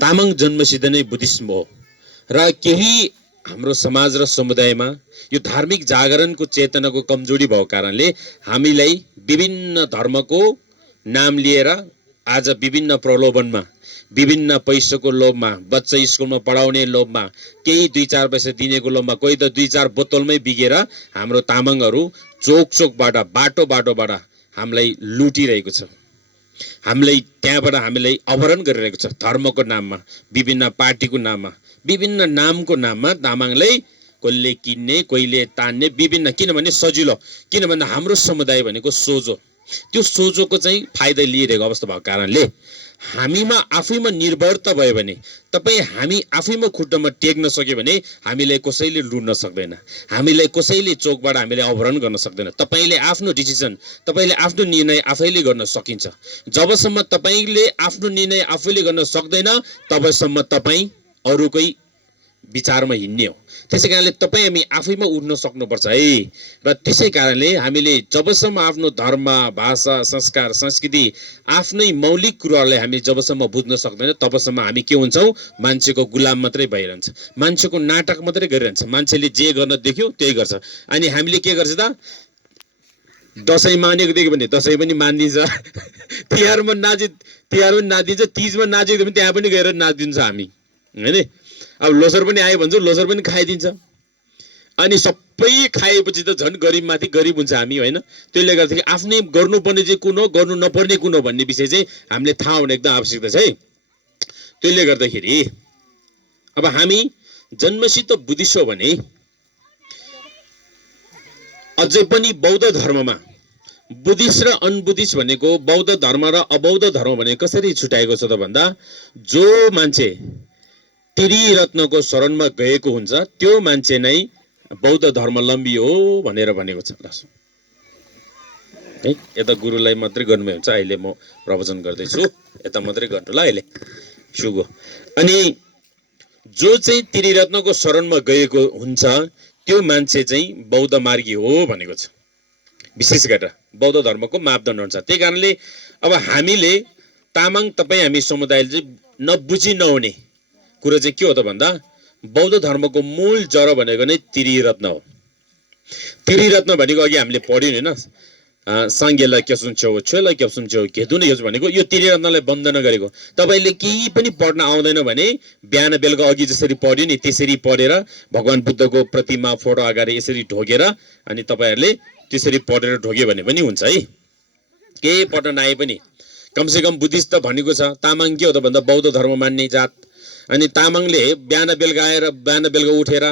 तामाङ जन्मसित नै बुद्धिज्म हो र केही हाम्रो समाज र समुदायमा यो धार्मिक जागरणको चेतनाको कमजोरी भएको कारणले हामीलाई विभिन्न धर्मको नाम लिएर आज विभिन्न प्रलोभनमा विभिन्न पैसाको लोभमा बच्चा स्कुलमा पढाउने लोभमा केही 2-4 पैसा दिनेको लोभमा कोही त 2-4 बोतलमै बिगेर हाम्रो तामाङहरू चोक चोकबाट बाटो बाटोबाट हामीलाई लुटिरहेको छ। हामीलाई त्यहाँबाट हामीलाई अपहरण गरिरहेको छ। धर्मको नाममा विभिन्न पार्टीको नाममा विभिन्न नामको नाममा तामाङलाई कोहीले किन्ने कोहीले तान्ने विभिन्न किनभने सजिलो किनभने हाम्रो समुदाय भनेको सोझो त्यो सोझोको चाहिँ फाइदा लिइरहेको अवस्था भएको कारणले हामीमा आफैमा निर्भरता भयो भने तपाई हामी आफैमा खुट्टामा टेक्न सक्यो भने हामीलाई कसैले लुट्न सक्दैन हामीलाई कसैले चोकबाट हामीलाई अपहरण गर्न सक्दैन। तपाईले आफ्नो डिसिजन तपाईले आफ्नो निर्णय आफैले गर्न सकिन्छ। जबसम्म तपाईले आफ्नो निर्णय आफैले गर्न सक्दैन तबसम्म तपाई अरूकै विचारमा हिँड्ने हो। त्यसैकारणले तपाई हामी आफैमा उठ्न सक्नुपर्छ है र त्यसैकारणले हामीले जबसम्म आफ्नो धर्म भाषा संस्कार संस्कृति आफ्नै मौलिक कुराहरूलाई हामी जबसम्म बुझ्न सक्दैन तबसम्म हामी के हुन्छौँ मान्छेको गुलाम मात्रै भइरहन्छ मान्छेको नाटक मात्रै गरिरहन्छ। मान्छेले जे गर्न देख्यो त्यही गर्छ अनि हामीले के गर्छ त दसैँ मानेको देख्यो भने दसैँ पनि मानिदिन्छ तिहारमा नाचिदिन्छ तीजमा नाचेको पनि त्यहाँ पनि गएर नाचिदिन्छ हामी हैन। अब लोसर पनि आयो भन्छ लोसर पनि खाइदिन्छ अनि सबै खाएपछि त झन् गरिबमाथि गरिब हुन्छ हामी हैन। त्यसले गर्दाखेरि आफ्नै गर्नुपर्ने चाहिँ कुन हो गर्नु नपर्ने कुन हो भन्ने विषय चाहिँ हामीले थाहा हुन एकदम आवश्यकता छ है। त्यसले गर्दाखेरि अब हामी जन्मसित बुद्धिस्ट हो भने अझै पनि बौद्ध धर्ममा बुद्धिस्ट र अनबुद्धिस्ट भनेको बौद्ध धर्म र अबौद्ध धर्म भनेको कसरी छुट्याएको छ त भन्दा जो मान्छे त्रिरत्नको शरणमा गएको हुन्छ त्यो मान्छे नै बौद्ध धर्मावलम्बी हो भनेर भनेको छ है। यता गुरुलाई मात्रै गर्नुभयो हुन्छ अहिले म प्रवचन गर्दैछु यता मात्रै गर्नु ल अहिले सुगो। अनि जो चाहिँ त्रिरत्नको शरणमा गएको हुन्छ त्यो मान्छे चाहिँ बौद्ध मार्गी हो भनेको छ। विशेष गरेर बौद्ध धर्मको मापदण्ड हुन्छ। त्यही कारणले अब हामीले तामाङ तपाईँ हामी समुदायले चाहिँ नबुझी नहुने कुरो चाहिँ के हो त भन्दा बौद्ध धर्मको मूल जरो भनेको नै त्रिरत्न हो। त्रिरत्न भनेको अघि हामीले पढ्यौँ हैन साङ्गेला क्याप्सुन छेउ छेला क्याप्सुन छेउ घेदुन हेज भनेको यो त्रिरत्नलाई वन्दना गरेको। तपाईले केही पनि पढ्न आउँदैन भने बिहान बेलुका अघि जसरी पढ्यो नि त्यसरी पढेर भगवान बुद्धको प्रतिमा फोटो अगाडि यसरी ढोगेर अनि तपाईहरुले त्यसरी पढेर ढोग्यो भने पनि हुन्छ है। केही पढ्न नआए पनि कमसेकम बुद्धिस्ट त भनेको छ। तामाङ के हो त भन्दा बौद्ध धर्म मान्ने जात अनि तामाङले बिहान बेलुका आएर बिहान बेलुका उठेर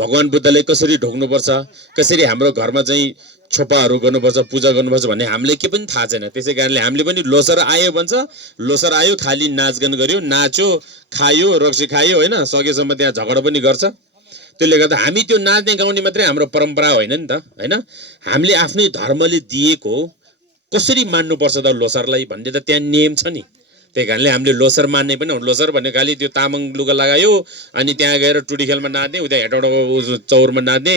भगवान बुद्धलाई कसरी ढोग्नुपर्छ कसरी हाम्रो घरमा चाहिँ छोपाहरू गर्नुपर्छ पूजा गर्नुपर्छ भन्ने हामीले के पनि थाहा छैन। त्यसै कारणले हामीले पनि लोसर आयो भन्छ लोसर आयो खाली नाचगान गर्यो नाच्यो खायो रक्सी खायो हैन सकेसम्म त्यहाँ झगडा पनि गर्छ। त्यसले गर्दा हामी त्यो नाच्ने गाउने मात्रै हाम्रो परम्परा होइन नि त हैन। हामीले आफ्नै धर्मले दिएको कसरी मान्नुपर्छ त लोसरलाई भन्ने त त्यहाँ नियम छ नि। त्यही कारणले हामीले लोसर मान्ने पनि लोसर भन्ने खालि त्यो तामाङ लुगा लगायो अनि त्यहाँ गएर टुडी खेलमा नाच्ने उता हेटौँडा चौरमा नाच्ने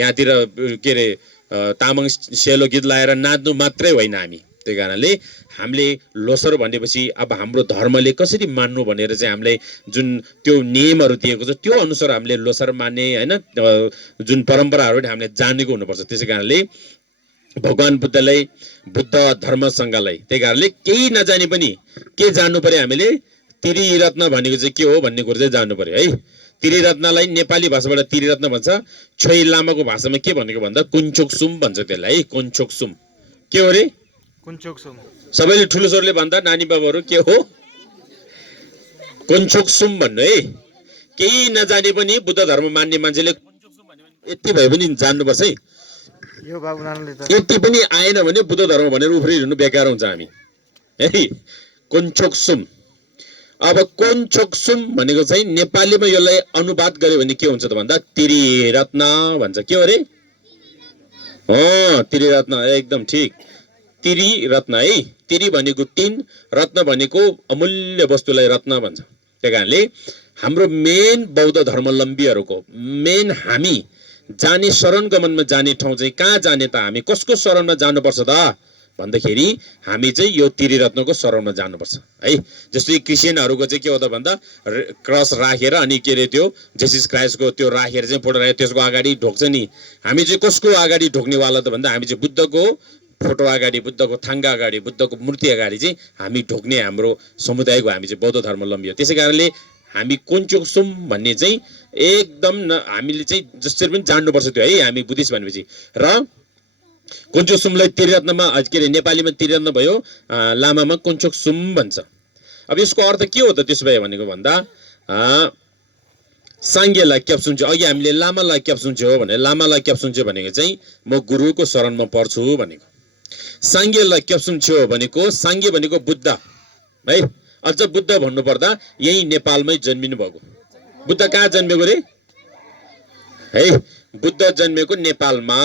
यहाँतिर के अरे तामाङ सेलो गीत लगाएर नाच्नु मात्रै होइन हामी। त्यही कारणले हामीले लोसर भनेपछि अब हाम्रो धर्मले कसरी मान्नु भनेर चाहिँ हामीले जुन त्यो नियमहरू दिएको छ त्यो अनुसार हामीले लोसर मान्ने हैन जुन परम्पराहरू हामीले जानेको हुनुपर्छ। त्यसै कारणले भगवान बुद्धलाई बुद्ध धर्म संघलाई त्यही कारणले केही नजाने पनि के जान्नु पर्यो हामीले त्रिरत्न भनेको चाहिँ के हो भन्ने कुरा चाहिँ जान्नु पर्यो है। त्रिरत्नलाई नेपाली भाषाबाट त्रिरत्न भन्छ छोइ लामाको भाषामा के भनेको भन्दा कुञ्चोकसुम भन्छ त्यसलाई है। कुञ्चोकसुम के हो रे कुञ्चोकसुम सबैले सबैले ठुलो स्वरले भन्दा नानी बाबाहरू के हो कुञ्चोकसुम भन्नु है। केही नजाने पनि बुद्ध धर्म मान्ने मान्छेले कुञ्चोकसुम भन्यो भने यति भए पनि जान्नुपर्छ है। यो बाबु नानीले त यति पनि आएन भने बुद्ध धर्म भनेर उफ्रिरहनु बेकार हुन्छ हामी है। कुञ्चोकसुम अब कुञ्चोकसुम भनेको चाहिँ नेपालीमा यसलाई अनुवाद गर्यो भने के हुन्छ त भन्दा त्रिरत्न भन्छ। के हो रे त्रिरत्न एकदम ठिक त्रिरत्न है। त्रि भनेको 3 रत्न भनेको अमूल्य वस्तुलाई रत्न भन्छ। त्यही कारणले हाम्रो मेन बौद्ध धर्मावलम्बीहरूको मेन हामी जाने शरण गमनमा जाने ठाउँ चाहिँ कहाँ जाने त हामी कसको शरणमा जानुपर्छ त भन्दाखेरि हामी चाहिँ यो त्रिरत्नको शरणमा जानुपर्छ है। जस्तै क्रिस्चियनहरूको चाहिँ के हो त भन्दा क्रस राखेर अनि के अरे त्यो जेसस क्राइस्टको त्यो राखेर चाहिँ फोटो राखेर त्यसको अगाडि ढोक्छ नि। हामी चाहिँ कसको अगाडि ढोक्नेवाला त भन्दा हामी चाहिँ बुद्धको फोटो अगाडि, बुद्धको थाङ्गा अगाडि, बुद्धको मूर्ति अगाडि चाहिँ हामी ढोक्ने हाम्रो समुदायको हामी चाहिँ बौद्ध धर्मावलम्बी हो। त्यसै कारणले हामी कोन्चोक्सुम भन्ने चाहिँ एकदम हामीले चाहिँ जसरी पनि जान्नुपर्छ त्यो है। हामी बुद्धिस्ट भनेपछि र कोन्चोक्सुमलाई त्रिरत्नमा के अरे नेपालीमा त्रिरत्न भयो, लामामा कोन्चोक्सुम भन्छ। अब यसको अर्थ के हो त त्यसो भए भनेको भन्दा साङ्गेलाई क्याप्सुन्चो, अघि हामीले लामालाई क्याप्सुन्चो भने लामालाई क्याप्सुन्चो भनेको चाहिँ म गुरुको शरणमा पर्छु भनेको। साङ्गेलाई क्याप्सुन्चो भनेको साङ्गे भनेको बुद्ध है। अझ बुद्ध भन्नुपर्दा यही नेपालमै जन्मिनु भएको। बुद्ध कहाँ जन्मेको रे है? बुद्ध जन्मेको नेपालमा।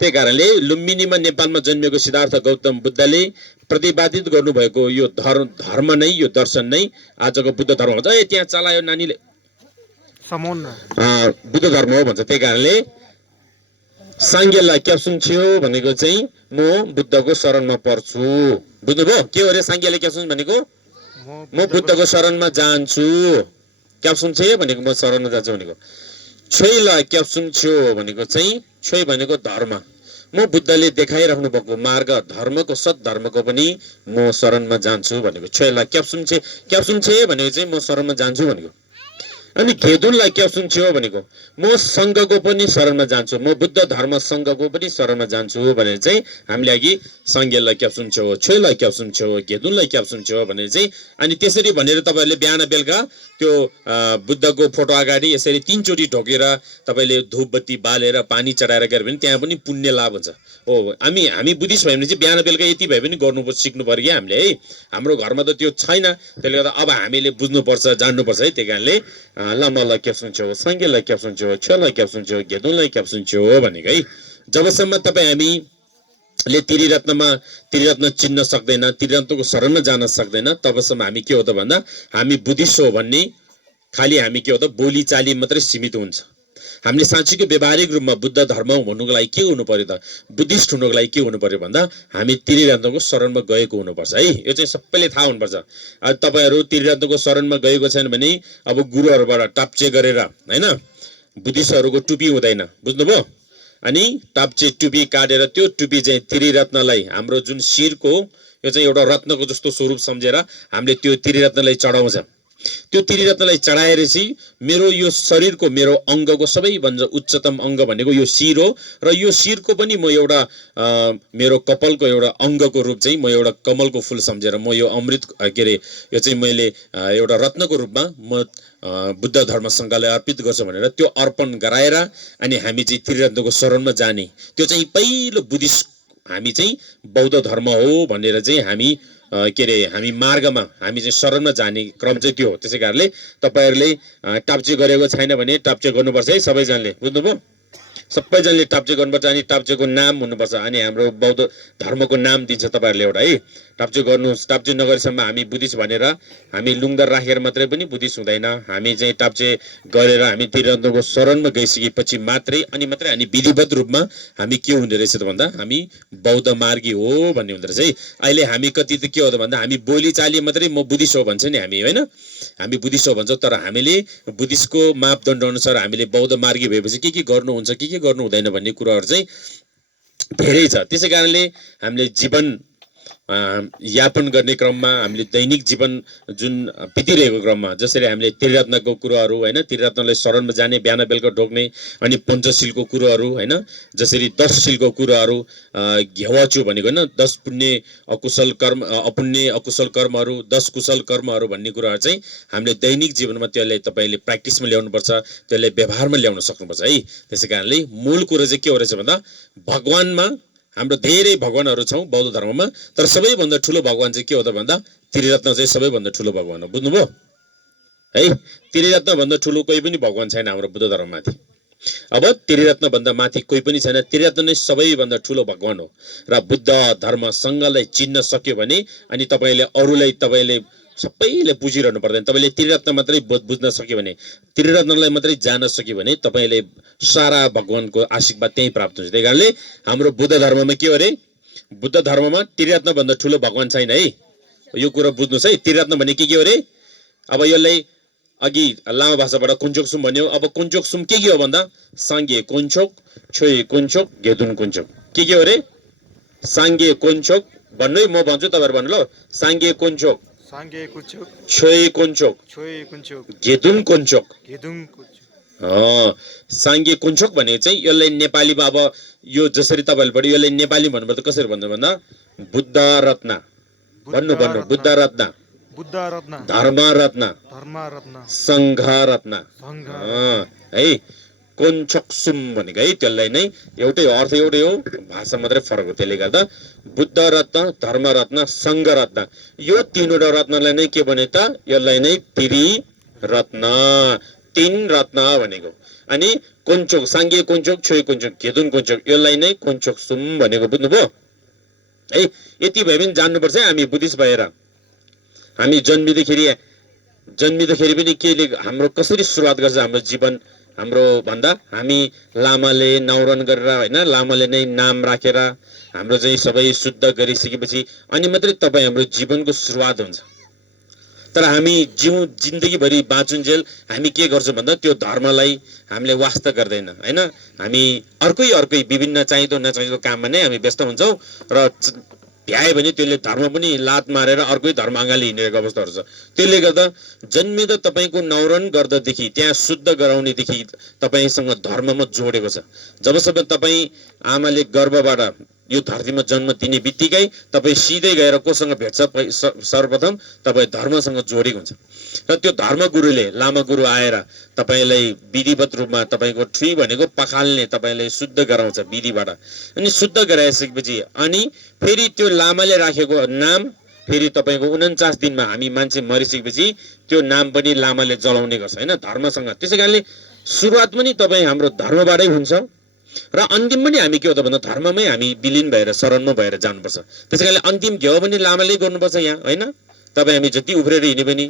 त्यही कारणले लुम्बिनीमा नेपालमा जन्मेको सिद्धार्थ गौतम बुद्धले प्रतिपादित गर्नुभएको यो धर्म नै, यो दर्शन नै आजको बुद्ध धर्म भन्छ। ए त्यहाँ चलायो नानीले बुद्ध धर्म हो भन्छ। त्यही कारणले साङ्गेलाई क्याप्सुन्चो भनेको चाहिँ म बुद्धको शरणमा पर्छु। बुझ्नुभयो के हो रे साङ्गेलाई क्याप्सुन भनेको? म बुद्धको शरणमा जान्छु। क्याप्सुन्चो भनेको म शरणमा जान्छु भनेको। छोइलाई क्याप्सुन्चो भनेको चाहिँ छोइ भनेको धर्म। म बुद्धले देखाइराख्नु भएको मार्ग धर्मको सद्धर्मको पनि म शरणमा जान्छु भनेको। छोइलाई क्याप्सुन्चो भनेको चाहिँ म शरणमा जान्छु भनेको। अनि घेदुनलाई क्याप्सुन्चो भनेको म सङ्घको पनि शरणमा जान्छु, म बुद्ध धर्म सङ्घको पनि शरणमा जान्छु भनेर चाहिँ हामीले अघि साङ्गेलाई क्याप्सुन्चो, छोइलाई क्याप्सुन्चो, घेदुनलाई क्याप्सुन्चो भनेर चाहिँ अनि त्यसरी भनेर तपाईँहरूले बिहान बेलुका त्यो बुद्धको फोटो अगाडि यसरी 3 चोटि ढोकेर तपाईँले धूपबत्ती बालेर पानी चढाएर गयो भने त्यहाँ पनि पुण्य लाभ हुन्छ। हो हामी बुद्धिस्ट भयो भने चाहिँ बिहान बेलुका यति भए पनि गर्नु सिक्नु पर्यो क्या हामीले है। हाम्रो घरमा त त्यो छैन, त्यसले गर्दा अब हामीले बुझ्नुपर्छ, जान्नुपर्छ है। त्यही कारणले लामालाई क्याप्सुन्चो, साङ्गेलाई क्याप्सुन्चो, छोइलाई क्याप्सुन्चो, घेदुनलाई क्याप्सुन्चो भनेको है। जबसम्म तपाईँ हामीले त्रिरत्न चिन्न सक्दैन, त्रिरत्नको शरणमा जान सक्दैन, तबसम्म हामी के हो त भन्दा हामी बुद्धिस्ट हो भन्ने खालि हामी के हो त बोलीचाली मात्रै सीमित हुन्छ। हामीले साँच्चीको व्यावहारिक रूपमा बुद्ध धर्म हुनुको लागि के हुनु पर्यो त? बुद्धिस्ट हुनुको लागि के हुनु पर्यो भन्दा हामी त्रिरत्नको शरणमा गएको हुनुपर्छ है। यो चाहिँ सबैले थाहा हुनुपर्छ। तपाईँहरू त्रिरत्नको शरणमा गएको छैन भने अब गुरुहरूबाट टाप्चे गरेर होइन, बुद्धिस्टहरूको टुपी हुँदैन, बुझ्नुभयो? अनि टाप्चे टुपी काटेर त्यो टुपी चाहिँ त्रिरत्नलाई हाम्रो जुन शिरको यो चाहिँ एउटा रत्नको जस्तो स्वरूप सम्झेर हामीले त्यो त्रिरत्नलाई चढाउँछ। त्यो त्रिरत्नलाई चढाएपछि मेरो यो शरीरको मेरो अङ्गको सबैभन्दा उच्चतम अङ्ग भनेको यो शिर हो र यो शिरको पनि म एउटा मेरो कपालको एउटा अङ्गको रूप चाहिँ म एउटा कमलको फुल सम्झेर म यो अमृत के अरे यो चाहिँ मैले एउटा रत्नको रूपमा म बुद्ध धर्म सङ्घलाई अर्पित गर्छु भनेर त्यो अर्पण गराएर अनि हामी चाहिँ त्रिरत्नको शरणमा जाने, त्यो चाहिँ पहिलो बुद्धिस्ट हामी चाहिँ बौद्ध धर्म हो भनेर चाहिँ हामी के अरे हामी मार्गमा हामी चाहिँ शरणमा जाने क्रम चाहिँ त्यो हो। त्यसै कारणले तपाईँहरूले टाप्चे गरेको छैन भने टाप्चे गर्नुपर्छ है सबैजनाले, बुझ्नुभयो? सबैजनाले टाप्चे गर्नुपर्छ। अनि टाप्चेको नाम हुनुपर्छ। अनि हाम्रो बौद्ध धर्मको नाम दिन्छ तपाईँहरूले एउटा है। टाप्चे गर्नुहोस्, टाप्चे नगरेसम्म हामी बुद्धिस्ट भनेर हामी लुङ्दर राखेर मात्रै पनि बुद्धिस्ट हुँदैन। हामी चाहिँ टाप्चे गरेर हामी त्रिरत्नको शरणमा गइसकेपछि मात्रै अनि मात्रै हामी विधिवत रूपमा हामी के हुँदो रहेछ त भन्दा हामी बौद्ध मार्गी हो भन्ने हुँदो रहेछ है। अहिले हामी कति त के हो त भन्दा हामी बोलीचाली मात्रै म बुद्धिस्ट हो भन्छ नि हामी, होइन? हामी बुद्धिस्ट हो भन्छौँ, तर हामीले बुद्धिस्टको मापदण्ड अनुसार हामीले बौद्ध मार्गी भएपछि के गर्नुहुन्छ, के गर्नु हुँदैन भन्ने कुराहरू चाहिँ धेरै छ। त्यसै कारणले हामीले जीवन यापन गर्ने क्रममा हामीले दैनिक जीवन जुन बितिरहेको क्रममा जसरी हामीले त्रिरत्नको कुराहरू होइन, त्रिरत्नलाई शरणमा जाने, बिहान बेलुका ढोक्ने, अनि पञ्चशीलको कुराहरू होइन, जसरी 10 शीलको कुराहरू घेवाचु भनेको होइन 10 पुण्य अकुशल कर्म, अपुण्य अकुशल कर्महरू, 10 कुशल कर्महरू भन्ने कुराहरू चाहिँ हामीले दैनिक जीवनमा त्यसलाई तपाईँले प्र्याक्टिसमा ल्याउनुपर्छ, त्यसलाई व्यवहारमा ल्याउन सक्नुपर्छ है। त्यसै कारणले मूल कुरो चाहिँ के हो रहेछ भन्दा भगवानमा हाम्रो धेरै भगवानहरू छौँ बौद्ध धर्ममा, तर सबैभन्दा ठुलो भगवान चाहिँ के हो त भन्दा त्रिरत्न चाहिँ सबैभन्दा ठुलो भगवान हो, बुझ्नुभयो है? त्रिरत्न भन्दा ठुलो कोही पनि भगवान छैन हाम्रो बुद्ध धर्ममाथि। अब त्रिरत्न भन्दा माथि कोही पनि छैन, त्रिरत्न नै सबैभन्दा ठुलो भगवान हो। र बुद्ध धर्म सङ्घलाई चिन्न सक्यो भने अनि तपाईँले अरूलाई तपाईँले सबैले बुझिरहनु पर्दैन। तपाईँले त्रिरत्न मात्रै बुझ्न सक्यो भने, त्रिरत्नलाई मात्रै जान सक्यो भने तपाईँले सारा भगवानको आशीर्वाद त्यहीँ प्राप्त हुन्छ। त्यही कारणले हाम्रो बुद्ध धर्ममा के हो अरे बुद्ध धर्ममा त्रिरत्न भन्दा ठुलो भगवान छैन है। यो कुरा बुझ्नुस् है। त्रिरत्न भने के हो रे? अब यसलाई अघि लामा भाषाबाट कुञ्चोकसुम भन्यो। अब कुञ्चोकसुम के हो भन्दा साङ्गे कुञ्चोक, छोए कुञ्चोक, घेदुन कुञ्चोक। के हो रे? साङ्गे कुञ्चोक भन्नु है, म भन्छु तपाईहरु भन्नु ल। साङ्गे कुञ्चोक, साङ्गे कुञ्चोक, छोए कुञ्चोक, घेदुन कुञ्चोक। साङ्गे कुञ्चोक भने चाहिँ यसलाई नेपालीमा अब यो जसरी तपाईहरुले पढ्यो यसलाई नेपाली भन्नुपर्दा कसरी भन्नु भन्दा बुद्ध रत्न भन्नु भन्नु। बुद्ध रत्न, धर्म रत्न, संघ रत्न है। कुञ्चोकसुम भनेको है त्यसलाई नै एउटै अर्थ एउटै हो, भाषा मात्रै फरक हो। त्यसले गर्दा बुद्ध रत्न, धर्म रत्न, संघ रत्न यो तीनवटा रत्नलाई नै के भने त यसलाई नै त्रिरत्न, तीन रत्न भनेको। अनि कुञ्चोक, साङ्गे कुञ्चोक, छोए कुञ्चोक, घेदुन कुञ्चोक यसलाई नै कुञ्चोकसुम भनेको। बुझ्नुभयो है? यति भए पनि जान्नुपर्छ है। हामी बुद्धिस्ट भएर हामी जन्मिँदाखेरि पनि केले हाम्रो कसरी सुरुवात गर्छ हाम्रो जीवन हाम्रो भन्दा हामी लामाले न्वारन गरेर हैन, लामाले नै नाम राखेर हाम्रो चाहिँ सबै शुद्ध गरिसकेपछि अनि मात्रै तपाईँ हाम्रो जीवनको सुरुवात हुन्छ। तर हामी जिन्दगीभरि बाँचुन्जेल हामी के गर्छौँ भन्दा त्यो धर्मलाई हामीले वास्ता गर्दैन हैन। हामी अर्कै विभिन्न चाहिँदो नचाहिँदो काममा नै हामी व्यस्त हुन्छौँ र भ्याए भने त्यसले धर्म पनि लात मारेर अर्कै धर्म अगाडि हिँडेको अवस्थाहरू छ। त्यसले गर्दा जन्मिँदा तपाईँको न्वारन गर्दादेखि त्यहाँ शुद्ध गराउनेदेखि तपाईँसँग धर्ममा जोडेको छ। जबसम्म तपाईँ आमाले गर्भबाट यो धरतीमा जन्म दिने बित्तिकै तपाईँ सिधै गएर कोसँग भेट्छ? सर्वप्रथम तपाईँ धर्मसँग जोडेको हुन्छ। र त्यो धर्मगुरुले, लामा गुरु आएर तपाईँलाई विधिवत रूपमा तपाईँको ठुई भनेको पखाल्ने तपाईँलाई शुद्ध गराउँछ विधिबाट। अनि शुद्ध गराइसकेपछि अनि फेरि त्यो लामाले राखेको नाम फेरि तपाईँको 49 दिनमा हामी मान्छे मरिसकेपछि त्यो नाम पनि लामाले जलाउने गर्छ हैन, धर्मसँग। त्यसै कारणले सुरुवात पनि तपाईँ हाम्रो धर्मबाटै हुन्छ र अन्तिम पनि हामी के हो त भन्दा धर्ममै हामी विलिन भएर शरणमा भएर जानुपर्छ। त्यसै कारणले अन्तिम के हो भने लामाले गर्नुपर्छ यहाँ हैन। तपाईँ हामी जति उफ्रेर हिँडे पनि,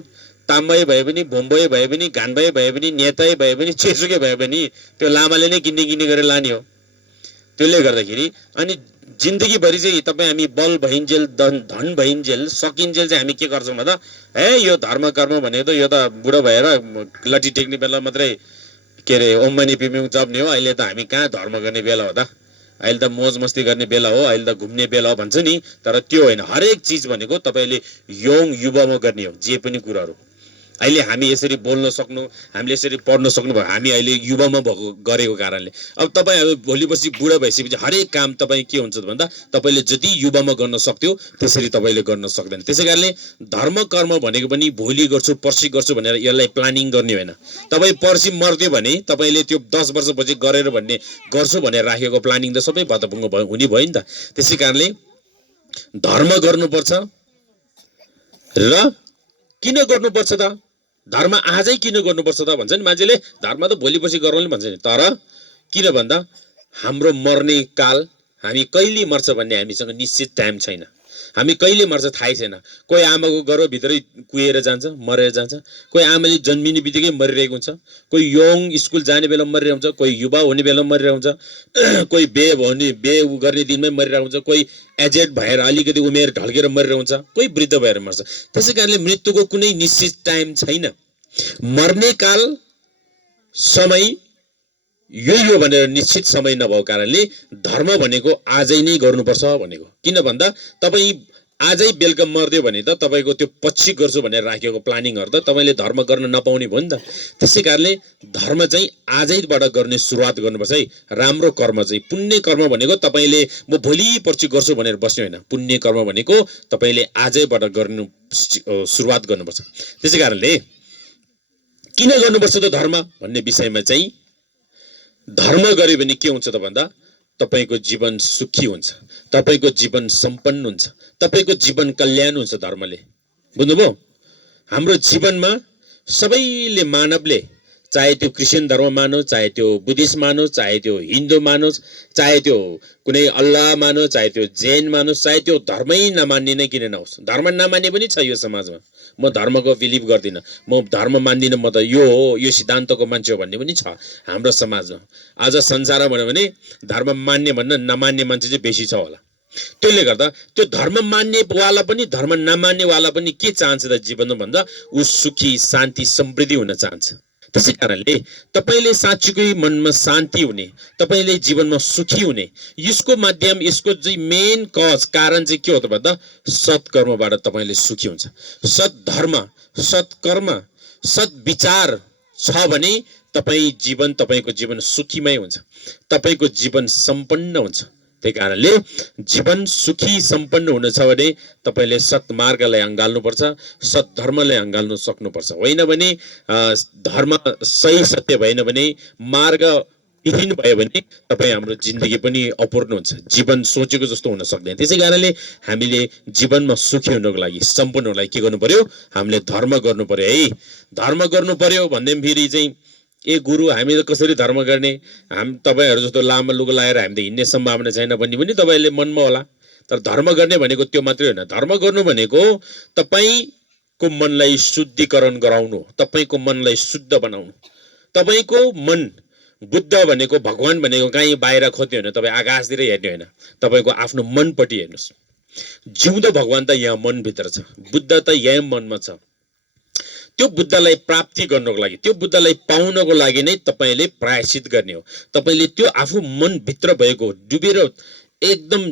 ताम्बाई भए पनि, भोम्बई भए पनि, घानबाई भए पनि, नेताई भए पनि, छेसुके भए पनि त्यो लामाले नै किन्ने गरेर लाने हो। त्यसले गर्दाखेरि अनि जिन्दगीभरि चाहिँ तपाईँ हामी बल भइन्जेल, धन भइन्जेल, सकिन्जेल चाहिँ हामी के गर्छौँ भन्दा यो धर्म कर्म भनेको त यो त बुढो भएर लट्ठी टेक्ने बेला मात्रै के अरे ओम मनी पिम्युङ जप्ने हो। अहिले त हामी कहाँ धर्म गर्ने बेला हो त? अहिले त मोज मस्ती गर्ने बेला हो, अहिले त घुम्ने बेला हो भन्छ नि। तर त्यो होइन। हरेक चिज भनेको तपाईँले युवामा गर्ने हो। जे पनि कुराहरू अहिले हामी यसरी बोल्न सक्नु, हामीले यसरी पढ्न सक्नु भयो हामी अहिले युवामा भएको गरेको कारणले। अब तपाईँ अब भोलि पर्सि बुढा भइसकेपछि हरेक काम तपाईँ के हुन्छ भन्दा तपाईँले जति युवामा गर्न सक्थ्यो त्यसरी तपाईँले गर्न सक्दैन। त्यसै कारणले धर्म कर्म भनेको पनि भोलि गर्छु पर्सि गर्छु भनेर यसलाई प्लानिङ गर्ने होइन। तपाईँ पर्सि मर्दियो भने तपाईँले त्यो 10 वर्षपछि गरेर भन्ने गर्छु भनेर राखेको प्लानिङ त सबै भतभङ्ग हुने भयो नि त। त्यसै कारणले धर्म गर्नुपर्छ। र किन गर्नुपर्छ त? धर्म आजै किन गर्नुपर्छ त भन्छ नि मान्छेले। धर्म त भोलि पछि गरौँले भन्छ नि। तर किन भन्दा हाम्रो मर्ने काल, हामी कहिले मर्छ भन्ने हामीसँग निश्चित टाइम छैन। हामी कहिले मर्छ थाहै छैन। कोही आमाको गर्भभित्रै कुहिएर जान्छ, मरेर जान्छ। कोही आमाले जन्मिने बित्तिकै मरिरहेको हुन्छ। कोही यङ स्कुल जाने बेलामा मरिरहेको हुन्छ। कोही युवा हुने बेलामा मरिरहेको हुन्छ। कोही बे गर्ने दिनमै मरिरहेको हुन्छ। कोही एजेड भएर अलिकति उमेर ढल्केर मरिरहेको हुन्छ। कोही वृद्ध भएर मर्छ। त्यसै कारणले मृत्युको कुनै निश्चित टाइम छैन। मर्ने काल समय यो भनेर निश्चित समय नभएको कारणले धर्म भनेको आजै नै गर्नुपर्छ भनेको। किन भन्दा तपाईँ आजै बेलुका मर्दियो भने त तपाईँको त्यो पछि गर्छु भनेर राखेको प्लानिङहरू त तपाईँले धर्म गर्न नपाउने भयो नि त। त्यसै कारणले धर्म चाहिँ आजैबाट गर्ने सुरुवात गर्नुपर्छ है। राम्रो कर्म चाहिँ पुण्य कर्म भनेको तपाईँले म भोलि पर्सि गर्छु भनेर बस्ने होइन। पुण्य कर्म भनेको तपाईँले आजैबाट गर्नु सुरुवात गर्नुपर्छ। त्यसै कारणले किन गर्नुपर्छ त धर्म भन्ने विषयमा चाहिँ धर्म गर्यो भने के हुन्छ त भन्दा तपाईको जीवन सुखी हुन्छ, तपाईको जीवन सम्पन्न हुन्छ, तपाईको जीवन कल्याण हुन्छ धर्मले। बुझ्नुभयो? हाम्रो जीवनमा सबैले मानवले चाहे त्यो क्रिस्चियन धर्म मानोस्, चाहे त्यो बुद्धिस्ट मानोस्, चाहे त्यो हिन्दू मानोस्, चाहे त्यो कुनै अल्लाह मानोस्, चाहे त्यो जैन मानोस्, चाहे त्यो धर्मै नमान्ने नै किन नहोस्। धर्म नमान्ने पनि छ यो समाजमा। म धर्मको बिलिभ गर्दिनँ, म धर्म मान्दिनँ, म त यो हो यो सिद्धान्तको मान्छे हो भन्ने पनि छ हाम्रो समाजमा। आज संसारमा भन्यो भने धर्म मान्ने भन्दा नमान्ने मान्छे चाहिँ बेसी छ होला। त्यसले गर्दा त्यो धर्म मान्नेवाला पनि धर्म नमान्नेवाला पनि के चाहन्छ त जीवनमा भन्दा ऊ सुखी शान्ति समृद्धि हुन चाहन्छ। त्यसै कारणले तपाईँले साँच्चीकै मनमा शान्ति हुने, तपाईँले जीवनमा सुखी हुने, यसको माध्यम, यसको चाहिँ मेन कज कारण चाहिँ के हो त भन्दा सत्कर्मबाट तपाईँले सुखी हुन्छ। सद्धर्म, सत्कर्म, सद्विचार छ भने तपाईँको जीवन सुखीमय हुन्छ, तपाईँको जीवन सम्पन्न हुन्छ। त्यही कारणले जीवन सुखी सम्पन्न हुन छ भने तपाईँले सत्मार्गलाई अँगाल्नुपर्छ, सद्धर्मलाई अँगाल्नु सक्नुपर्छ। होइन भने धर्म सही सत्य भएन भने, मार्ग विहीन भयो भने तपाईँ हाम्रो जिन्दगी पनि अपूर्ण हुन्छ, जीवन सोचेको जस्तो हुन सक्दैन। त्यसै कारणले हामीले जीवनमा सुखी हुनको लागि, सम्पन्न हुनको लागि के गर्नु पर्यो? हामीले धर्म गर्नु पर्यो है। धर्म गर्नु पर्यो भन्दै फेरि चाहिँ ए गुरु हामी त कसरी धर्म गर्ने, तपाईँहरू जस्तो लामो लुगा लगाएर हामी त हिँड्ने सम्भावना छैन भन्ने पनि तपाईँले मनमा होला। तर धर्म गर्ने भनेको त्यो मात्रै होइन। धर्म गर्नु भनेको तपाईँको मनलाई शुद्धिकरण गराउनु, तपाईँको मनलाई शुद्ध बनाउनु। तपाईँको मन, बुद्ध भनेको, भगवान भनेको कहीँ बाहिर खोज्यो होइन, तपाईँ आकाशतिर हेर्ने होइन, तपाईँको आफ्नो मनपट्टि हेर्नुहोस्। जिउँदो भगवान त यहाँ मनभित्र छ, बुद्ध त यहाँ मनमा छ। त्यो बुद्धलाई प्राप्ति गर्नको लागि, त्यो बुद्धलाई पाउनको लागि नै तपाईँले प्रायश्चित गर्ने हो। तपाईँले त्यो आफू मनभित्र भएको, डुबेर एकदम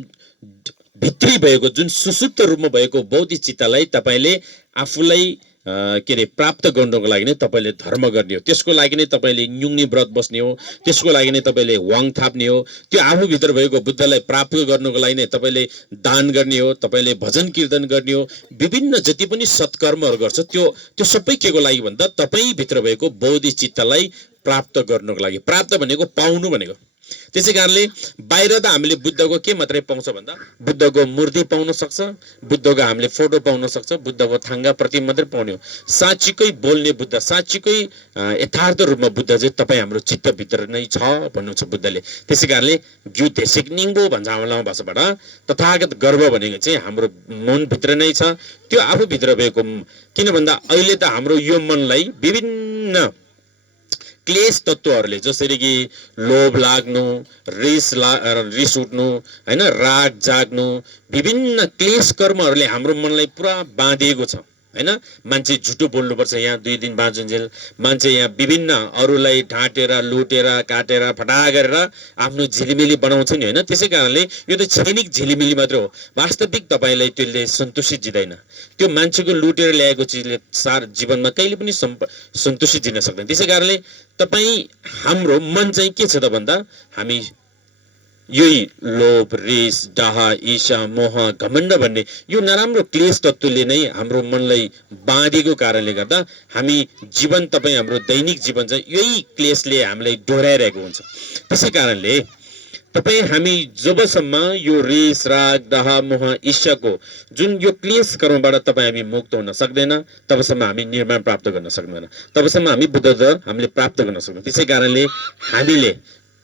भित्री भएको, जुन सुसुप्त रूपमा भएको बौद्धिक चित्तलाई तपाईँले आफूलाई प्राप्त गर्नको लागि नै तपाईँले धर्म गर्ने हो। त्यसको लागि नै तपाईँले न्युङ्नी व्रत बस्ने हो, त्यसको लागि नै तपाईँले वाङ थाप्ने हो। त्यो आफूभित्र भएको बुद्धलाई प्राप्त गर्नको लागि नै तपाईँले दान गर्ने हो, तपाईँले भजन कीर्तन गर्ने हो, विभिन्न जति पनि सत्कर्महरू गर्छ त्यो सबै के को लागि भन्दा तपाईँभित्र भएको बौद्धिक चित्तलाई प्राप्त गर्नको लागि। प्राप्त भनेको पाउनु भनेको। त्यसै कारणले बाहिर त हामीले बुद्धको के मात्रै पाउँछ भन्दा बुद्धको मूर्ति पाउन सक्छ, बुद्धको हामीले फोटो पाउन सक्छ, बुद्धको थाङ्गा प्रतिमा मात्रै पाउने हो। साँच्चीकै बोल्ने बुद्ध, साँच्चीकै यथार्थ रूपमा बुद्ध चाहिँ तपाईँ हाम्रो चित्तभित्र नै छ भन्नुहुन्छ बुद्धले। त्यसै कारणले ग्यु धेसिक निङ्बो भन्छ हाम्रो लामा भाषाबाट। तथागत गर्व भनेको चाहिँ हाम्रो मनभित्र नै छ, त्यो आफूभित्र भएको। किन भन्दा अहिले त हाम्रो यो मनलाई विभिन्न क्लेश तत्त्वहरूले, जसरी कि लोभ लाग्नु, रिस उठ्नु, होइन, राग जाग्नु, विभिन्न क्लेश कर्महरूले हाम्रो मनलाई पुरा बाँधिएको छ। होइन, मान्छे झुटो बोल्नुपर्छ यहाँ 2 दिन बाँचुन्जेल, मान्छे यहाँ विभिन्न अरूलाई ढाँटेर, लुटेर, काटेर, फटा गरेर आफ्नो झिलिमिली बनाउँछ नि। होइन, त्यसै कारणले यो त क्षणिक झिलिमिली मात्र हो। वास्तविक तपाईँलाई त्यसले सन्तुष्टि दिँदैन। त्यो मान्छेको लुटेर ल्याएको चिजले जीवनमा कहिले पनि सन्तुष्टि दिन सक्दैन। त्यसै कारणले हाम्रो मन चाहिँ के छ त भन्दा हामी यही लोभ, रिस, डाहा, ईर्ष्या, मोह, घमण्ड भन्ने यो नराम्रो क्लेश तत्त्वले नै हाम्रो मनलाई बाँधेको कारणले गर्दा हामी जीवन, हाम्रो दैनिक जीवन चाहिँ यही क्लेशले हामीलाई डोर्याइरहेको हुन्छ। त्यसै कारणले हामी जबसम्म यो रिस, राग, डाहा, मोह, ईर्ष्याको जुन यो क्लेश कर्मबाट हामी मुक्त हुन सक्दैन, तबसम्म हामी निर्माण प्राप्त गर्न सक्दैन, तबसम्म हामी बुद्धत्व हामीले प्राप्त गर्न सक्दैनौँ। त्यसै कारणले हामीले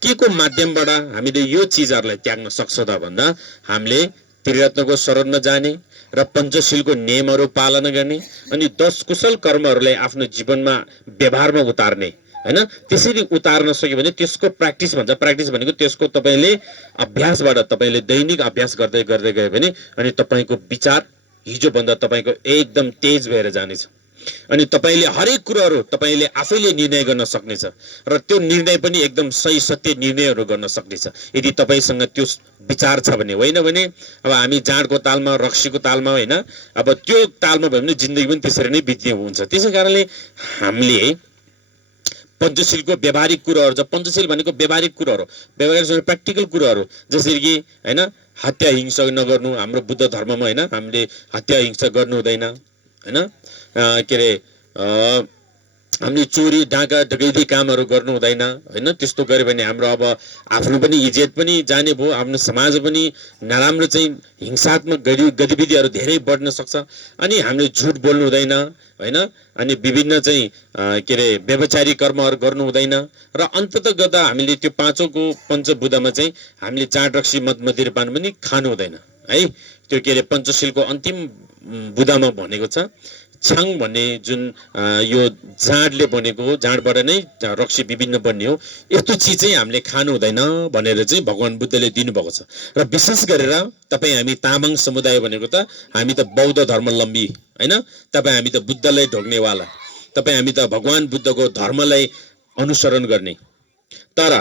के को माध्यमबाट हामीले यो चिजहरूलाई त्याग्न सक्छ त भन्दा हामीले त्रिरत्नको शरणमा जाने र पञ्चशीलको नियमहरू पालना गर्ने अनि 10 कुशल कर्महरूलाई आफ्नो जीवनमा व्यवहारमा उतार्ने। होइन, त्यसरी उतार्न सक्यो भने त्यसको प्र्याक्टिस भन्छ। प्र्याक्टिस भनेको त्यसको तपाईँले अभ्यासबाट तपाईँले दैनिक अभ्यास गर्दै गर्दै गयो भने अनि तपाईँको विचार हिजोभन्दा तपाईँको एकदम तेज भएर जानेछ। अनि तपाईँले हरेक कुराहरू तपाईँले आफैले निर्णय गर्न सक्नेछ र त्यो निर्णय पनि एकदम सही सत्य निर्णयहरू गर्न सक्नेछ यदि तपाईँसँग त्यो विचार छ भने। होइन भने अब हामी जाँडको तालमा, रक्सीको तालमा, होइन, अब त्यो तालमा भयो भने जिन्दगी पनि त्यसरी नै बित्ने हुन्छ। त्यसै कारणले हामीले पञ्चशीलको व्यावहारिक कुराहरू छ। पञ्चशील भनेको व्यावहारिक कुराहरू, व्यावहारिक प्र्याक्टिकल कुराहरू, जसरी कि होइन, हत्या हिंसा नगर्नु। हाम्रो बुद्ध धर्ममा होइन, हामीले हत्या हिंसा गर्नु हुँदैन। होइन, के अरे, हामीले चोरी, डाका, डकैती कामहरू गर्नु हुँदैन। होइन, त्यस्तो गऱ्यो भने हाम्रो अब आफ्नो पनि इज्जत पनि जाने भयो, आफ्नो समाज पनि नराम्रो चाहिँ हिंसात्मक गतिविधिहरू धेरै बढ्न सक्छ। अनि हामीले झुट बोल्नु हुँदैन। होइन, अनि विभिन्न चाहिँ के अरे व्यभिचारी कर्महरू गर्नु हुँदैन। र अन्ततः गर्दा हामीले त्यो पाँचौँको पञ्चबुद्धमा चाहिँ हामीले चाड, रक्सी, मद, मदिरापान पनि खानु हुँदैन है। त्यो के अरे पञ्चशीलको अन्तिम बुद्धमा भनेको छ छाङ भन्ने जुन यो जाँडले बनेको हो, जाँडबाट नै रक्सी विभिन्न बन्ने हो, यस्तो चिज चाहिँ हामीले खानु हुँदैन भनेर चाहिँ भगवान बुद्धले दिनुभएको छ। र विशेष गरेर तपाईँ हामी तामाङ समुदाय भनेको त हामी त बौद्ध धर्मावलम्बी होइन, तपाईँ हामी त बुद्धलाई ढोग्नेवाला, तपाईँ हामी त भगवान बुद्धको धर्मलाई अनुसरण गर्ने। तर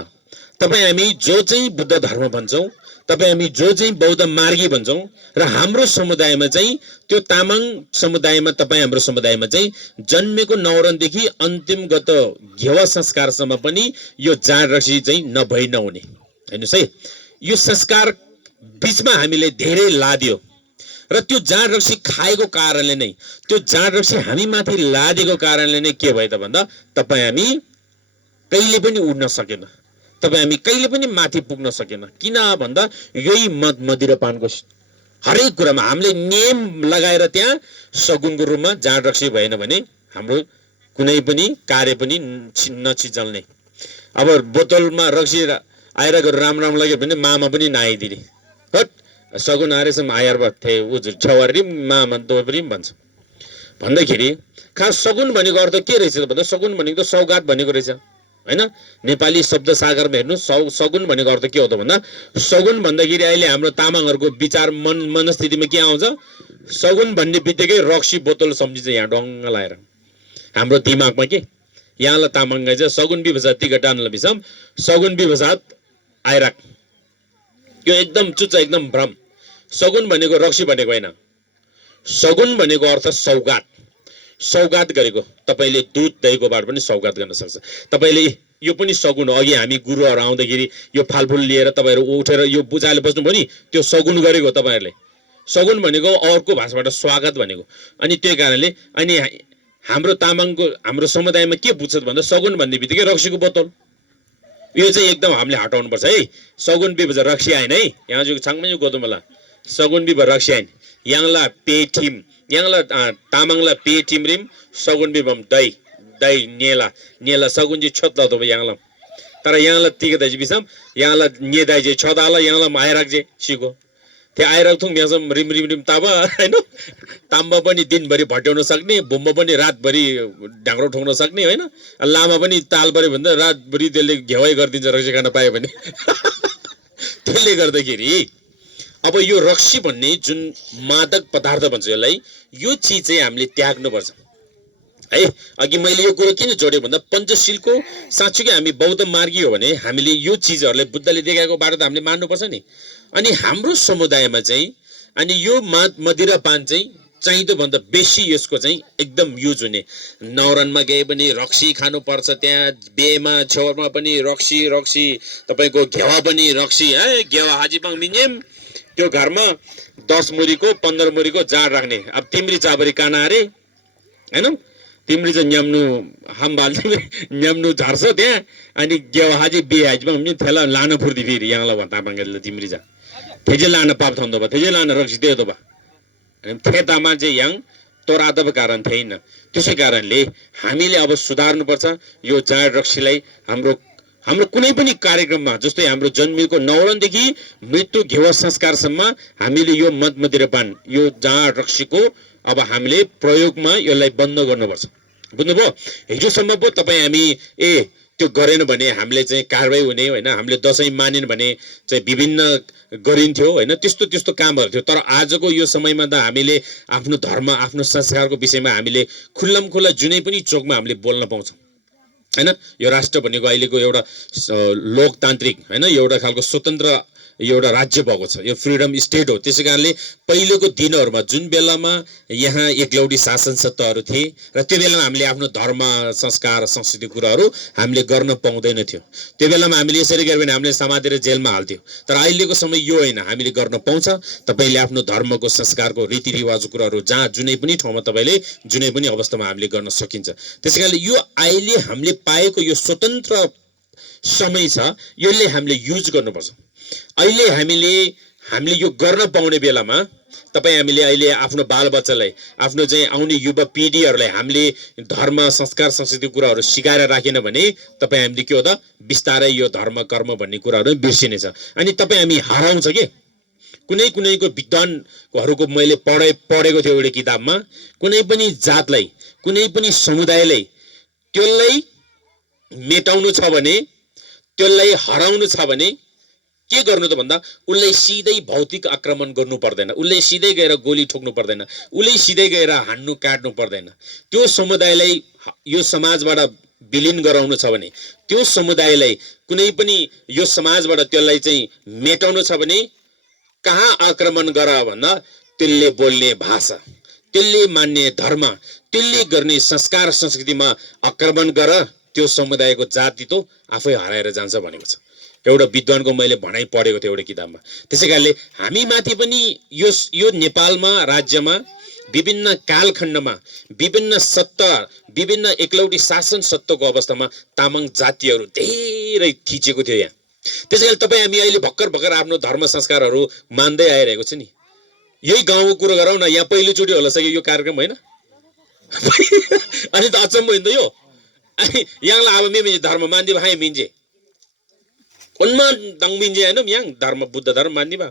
तपाईँ हामी जो चाहिँ बुद्ध धर्म भन्छौँ, तपाईँ हामी जो चाहिँ बौद्ध मार्गी भन्छौँ, र हाम्रो समुदायमा चाहिँ त्यो तामाङ समुदायमा तपाईँ हाम्रो समुदायमा चाहिँ जन्मेको न्वारानदेखि अन्तिमगत घेवा संस्कारसम्म पनि यो जाँड रक्सी चाहिँ नभई नहुने। हेर्नुहोस् है, यो संस्कार बिचमा हामीले धेरै लादियो र त्यो जाँड रक्सी खाएको कारणले नै, त्यो जाँड रक्सी हामी माथि लादेको कारणले नै के भयो त भन्दा तपाईँ हामी कहिले पनि उड्न सकेन, तपाईँ हामी कहिले पनि माथि पुग्न सकेन। किन भन्दा यही मद मदिरापानको हरेक कुरामा हामीले नियम लगाएर त्यहाँ सगुनको रूपमा जाँड रक्सी भएन भने हाम्रो कुनै पनि कार्य पनि नचिजल्ने। अब बोतलमा रक्सी आएर राम्रो राम्रो लाग्यो भने मामा पनि नआइदिने, हट सगुन आएछ आएर थिए ऊ छेवारी मामा दोबरी भन्छ। भन्दाखेरि खास सगुन भनेको अर्थ के रहेछ भन्दा सगुन भनेको त सौगात भनेको रहेछ होइन। नेपाली शब्द सागरमा हेर्नु सगुन भनेको अर्थ के हो त भन्दा सगुन भन्दाखेरि अहिले हाम्रो तामाङहरूको विचार मनस्थितिमा के आउँछ, सगुन भन्ने बित्तिकै रक्सी बोतल सम्झिन्छ यहाँ डङ्ग लाएर हाम्रो दिमागमा के। यहाँलाई तामाङ गाइछ सगुन बिभसा टिकटानलाई बिसम सगुन बिभसात आइराक, यो एकदम चुच्चा एकदम भ्रम। सगुन भनेको रक्सी भनेको होइन, सगुन भनेको अर्थ सौगात, सौगात गरेको। तपाईँले दुध दहीकोबाट पनि सौगात गर्न सक्छ। तपाईँले यो पनि सगुन हो, अघि हामी गुरुहरू आउँदाखेरि यो फालफुल लिएर तपाईँहरू उठेर यो बुझाले बस्नुभयो नि, त्यो सगुन गरेको हो तपाईँहरूले। सगुन भनेको अर्को भाषाबाट स्वागत भनेको। अनि त्यही कारणले अनि हाम्रो तामाङको हाम्रो समुदायमा के बुझ्छ भन्दा सगुन भन्ने बित्तिकै रक्सीको बोतल, यो चाहिँ एकदम हामीले हटाउनुपर्छ है। सगुन बिभ रक्सी आएन है, यहाँ जो छाङमा जो गोदुमला सगुन बिभ रक्सी आएन, यहाँलाई पेठिम, यहाँलाई तामाङलाई पेठिम रिम, सगुन बिभम दही दही नेला नेला सगुन चाहिँ छोत्ला त यहाँलाई, तर यहाँलाई तिग दाइजी बिसम यहाँलाई ने दाइजी छोदाला यहाँलाई आइराख जे सिको त्यो आइराख थुङ यहाँ रिम रिम रिम ताबा होइन। ताम्बा पनि दिनभरि भट्याउन सक्ने, बुम्बा पनि रातभरि ढाङ्ग्रो ठोक्न सक्ने होइन, लामा पनि ताल पऱ्यो भने त रातभरि त्यसले घेवाइ गरिदिन्छ रक्सी खान पायो भने। त्यसले गर्दाखेरि अब यो रक्सी भन्ने जुन मादक पदार्थ भन्छ यसलाई, यो चिज चाहिँ हामीले त्याग्नुपर्छ है। अघि मैले यो कुरो किन जोडेँ भन्दा पञ्चशीलको साँच्चीकै हामी बौद्ध मार्गी हो भने हामीले यो चिजहरूलाई बुद्धले देखाएको बाटो त हामीले मान्नुपर्छ नि। अनि हाम्रो समुदायमा चाहिँ अनि यो मदिरापान चाहिँ चाहिँदो भन्दा बेसी यसको चाहिँ एकदम युज हुने। न्वारानमा गए पनि रक्सी खानुपर्छ, त्यहाँ बिहेमा छेउमा पनि रक्सी रक्सी, तपाईँको घेवा पनि रक्सी है, घेवा हाजीपाङ मिन्यम त्यो घरमा 10 मुरीको 15 मुरीको जाँड राख्ने। अब तिम्री चाबरी काना अरे होइन, तिम्री चाहिँ न्याम्नु हामबाल न्याम्नु झर्छ त्यहाँ, अनि घेवा हाजी बिहे हाजीपाङ थेला लान फुर्ती फेरि यहाँलाई भन्दा पाङ्गेले तिम्री जा थेजे लान पाप थन्दो भयो, थेजे लान रक्सी दियो त भयो थेतामा चाहिँ यहाँ तोरादब कारण थिएन। त्यसै कारणले हामीले अब सुधार्नुपर्छ यो जाँड रक्सीलाई। हाम्रो कुनै पनि कार्यक्रममा जस्तै हाम्रो जन्मेको न्वारानदेखि मृत्यु घेवा संस्कारसम्म हामीले यो मद मदिरापान यो जाँड रक्सीको अब हामीले प्रयोगमा यसलाई बन्द गर्नुपर्छ। बुझ्नुभयो? हिजोसम्म पो तपाईँ हामी त्यो गरेन भने हामीले चाहिँ कारवाही हुने होइन, हामीले दसैँ मानेन भने चाहिँ विभिन्न गरिन्थ्यो होइन, त्यस्तो त्यस्तो कामहरू थियो। तर आजको यो समयमा त हामीले आफ्नो धर्म आफ्नो संस्कारको विषयमा हामीले खुल्लम खुल्ला जुनै पनि चोकमा हामीले बोल्न पाउँछौँ होइन। यो राष्ट्र भनेको अहिलेको एउटा लोकतान्त्रिक होइन, एउटा खालको स्वतन्त्र एउटा राज्य भएको छ, यो फ्रिडम स्टेट हो। त्यसै कारणले पहिलेको दिनहरूमा जुन बेलामा यहाँ एकलौटी शासन सत्ताहरू थिए र त्यो बेलामा हामीले आफ्नो धर्म संस्कार संस्कृति कुराहरू हामीले गर्न पाउँदैन थियो। त्यो बेलामा हामीले यसरी गऱ्यो भने हामीले समातेर जेलमा हाल्थ्यो। तर अहिलेको समय यो होइन, हामीले गर्न पाउँछ। तपाईँले आफ्नो धर्मको संस्कारको रीतिरिवाजको कुराहरू जहाँ जुनै पनि ठाउँमा तपाईँले जुनै पनि अवस्थामा हामीले गर्न सकिन्छ। त्यसै कारणले यो अहिले हामीले पाएको यो स्वतन्त्र समय छ, यसले हामीले युज गर्नुपर्छ। अहिले हामीले यो गर्न पाउने बेलामा तपाईँ हामीले अहिले आफ्नो बालबच्चालाई आफ्नो चाहिँ आउने युवा पिँढीहरूलाई हामीले धर्म संस्कार संस्कृति कुराहरू सिकाएर राखेन भने तपाईँ हामीले के हो त बिस्तारै यो धर्म कर्म भन्ने कुराहरू बिर्सिनेछ। अनि तपाईँ हामी हराउँछ के कुनैको विद्वानहरूको मैले पढेको थियो एउटा किताबमा, कुनै पनि जातलाई कुनै पनि समुदायलाई त्यसलाई मेटाउनु छ भने, त्यसलाई हराउनु छ भने के गर्नु त भन्दा उसलाई सिधै भौतिक आक्रमण गर्नु पर्दैन, उसलाई सिधै गएर गोली ठोक्नु पर्दैन, उसलाई सिधै गएर हान्नु काट्नु पर्दैन। त्यो समुदायलाई यो समाजबाट विलिन गराउनु छ भने, त्यो समुदायलाई कुनै पनि यो समाजबाट त्यसलाई चाहिँ मेटाउनु छ भने कहाँ आक्रमण गर भन्दा त्यसले बोल्ने भाषा, त्यसले मान्ने धर्म, त्यसले गर्ने संस्कार संस्कृतिमा आक्रमण गर, त्यो समुदायको जाति त आफै हराएर जान्छ भनेको छ। एउटा विद्वानको मैले भनाइ पढेको थियो एउटा किताबमा। त्यसै कारणले हामी माथि पनि यो नेपालमा राज्यमा विभिन्न कालखण्डमा विभिन्न सत्ता, विभिन्न एकलौटी शासन सत्ताको अवस्थामा तामाङ जातिहरू धेरै थिचेको थियो यहाँ। त्यसै कारण तपाईँ हामी अहिले भर्खर आफ्नो धर्म संस्कारहरू मान्दै आइरहेको छ नि। यही गाउँको कुरो गरौँ न, यहाँ पहिलोचोटि होला सके यो कार्यक्रम होइन अनि त अचम्म होइन त यो। अनि यहाँलाई अब मे धर्म मान्दिबा हाई मिन्जे उनमा दङ मिन्जे होइन यहाँ धर्म बुद्ध धर्म मान्दिबा